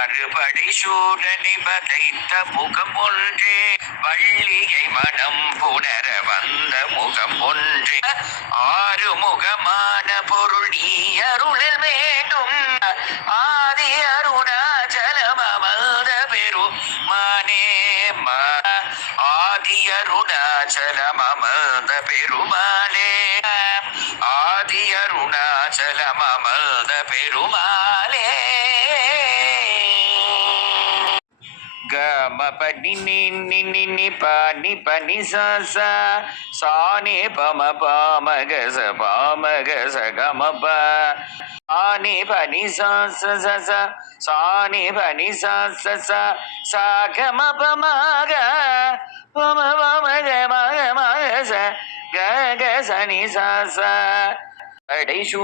மாறுபடை சூடனை பதைத்த முகம் ஒன்றே, வள்ளிகை மனம் புணர வந்த முகம் ஒன்றே, ஆறுமுகமான பொருள் நீ அருளல் வேண்டும், ஆதி அருணாச்சலம் அமர்ந்த பெருமானே, ஆதி அருணாச்சலம் அமர்ந்த பெருமாளே, ஆதி அருணாச்சலம் அமர்ந்த பெருமாளே. கம பனி நி நி நி பனி பனி ச ச சானே பம பம கச பம கச கம ப ஆனே பனி ச ச ச ச சானே பனி ச ச ச ச கம பம க பம பம க ம ம ச க க ச நி ச ச அடை சு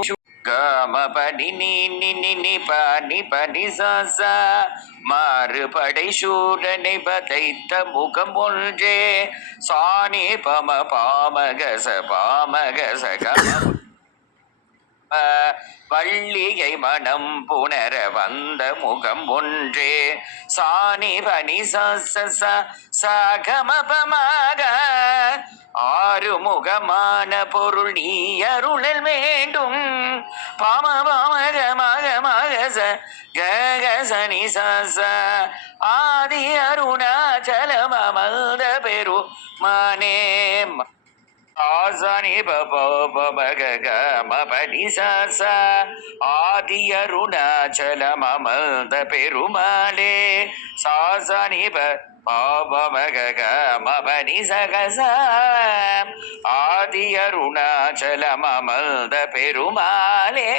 கம பனி நி நி நி நி பனி பனி ச ச மாறுபடை சூடனை பதைத்த முகம் ஒன்றே, சானே பம பாமகச பாமகச கம வள்ளிகை மனம் புணர வந்த முகம் ஒன்றே, சானி பனி சகமபமாக ஆறுமுகமான பொருள் நீ அருளல் வேண்டும், பாம பாமக மக மகச ககசனி ச ஆதி அருணாச்சலம் அமர்ந்த பெருமானே, ஆசனி பபக மபனி ச ஆதி அருணாச்சலம் அமர்ந்த பெருமாளே, சாசனி பபக மபனி சகச ஆதி அருணாச்சலம் அமர்ந்த பெருமாளே.